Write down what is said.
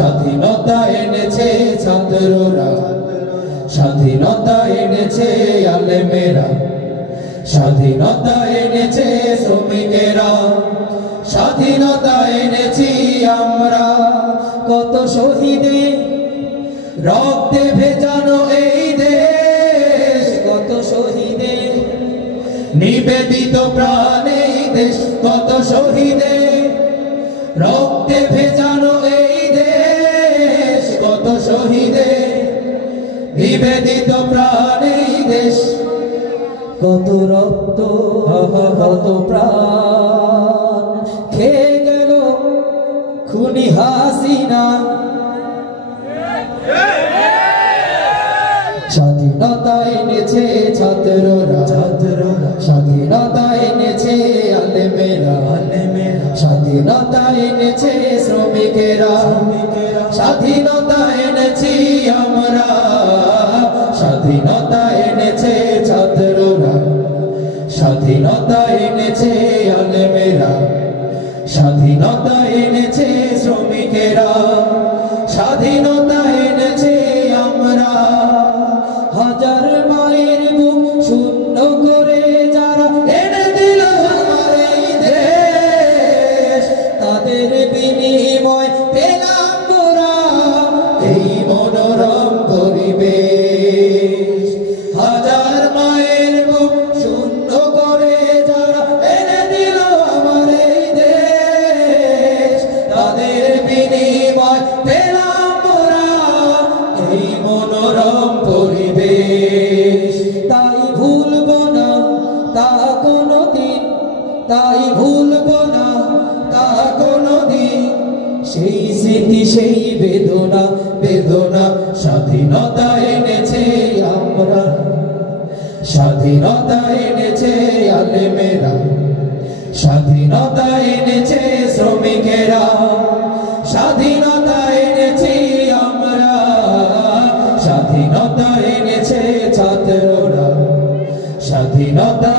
স্বাধীনতা এনেছে ছাত্ররা, স্বাধীনতা এনেছে আলেমেরা, স্বাধীনতা এনেছে শ্রমিকেরা, স্বাধীনতা এনেছি আমরা। কত শহীদের রক্তে ভেজানো এই দেশ, কত শহীদের নিবেদিত প্রাণে দেশ, কত শহীদের রক্তে ভেজানো এই দেশ, কত শহীদের নিবেদিত প্রাণে দেশ। কত রক্ত কত প্রাণ খেয়ে গেল খুনি হাসিনা। স্বাধীনতা এনেছে ছাত্ররা, স্বাধীনতা এনেছে আলেমেরা, স্বাধীনতা এনেছে শ্রমিকেরা, স্বাধীনতা এনেছি আমরা। স্বাধীনতা এনেছে ছাত্ররা, স্বাধীনতা এনেছে আলেমেরা, স্বাধীনতা এনেছে শ্রমিকেরা, স্বাধীনতা এনেছে আমরা। হাজার মায়ের বুক শূন্য করে যারা এনে দিল আমার এই দেশ, তাদের বিনিময় পেলাম মোরা এই মনোরম পরিবেশ। হাজার মায়ের বুক শূন্য করে যারা এনে দিল আমার এই দেশ, তাদের বিনিময় পেলাম মোরা এই মনোরম পরিবেশ। তাই ভুলবো না তা কোনোদিন, তাই ভুলবো না তা কোনোদিন, সেই স্মৃতি সেই বেদনা বেদনা। স্বাধীনতা এনেছে আমরা, স্বাধীনতা এনেছে আলেমেরা, স্বাধীনতা এনেছে শ্রমিকেরা, স্বাধীনতা এনেছি আমরা। স্বাধীনতা এনেছে ছাত্ররা, স্বাধীনতা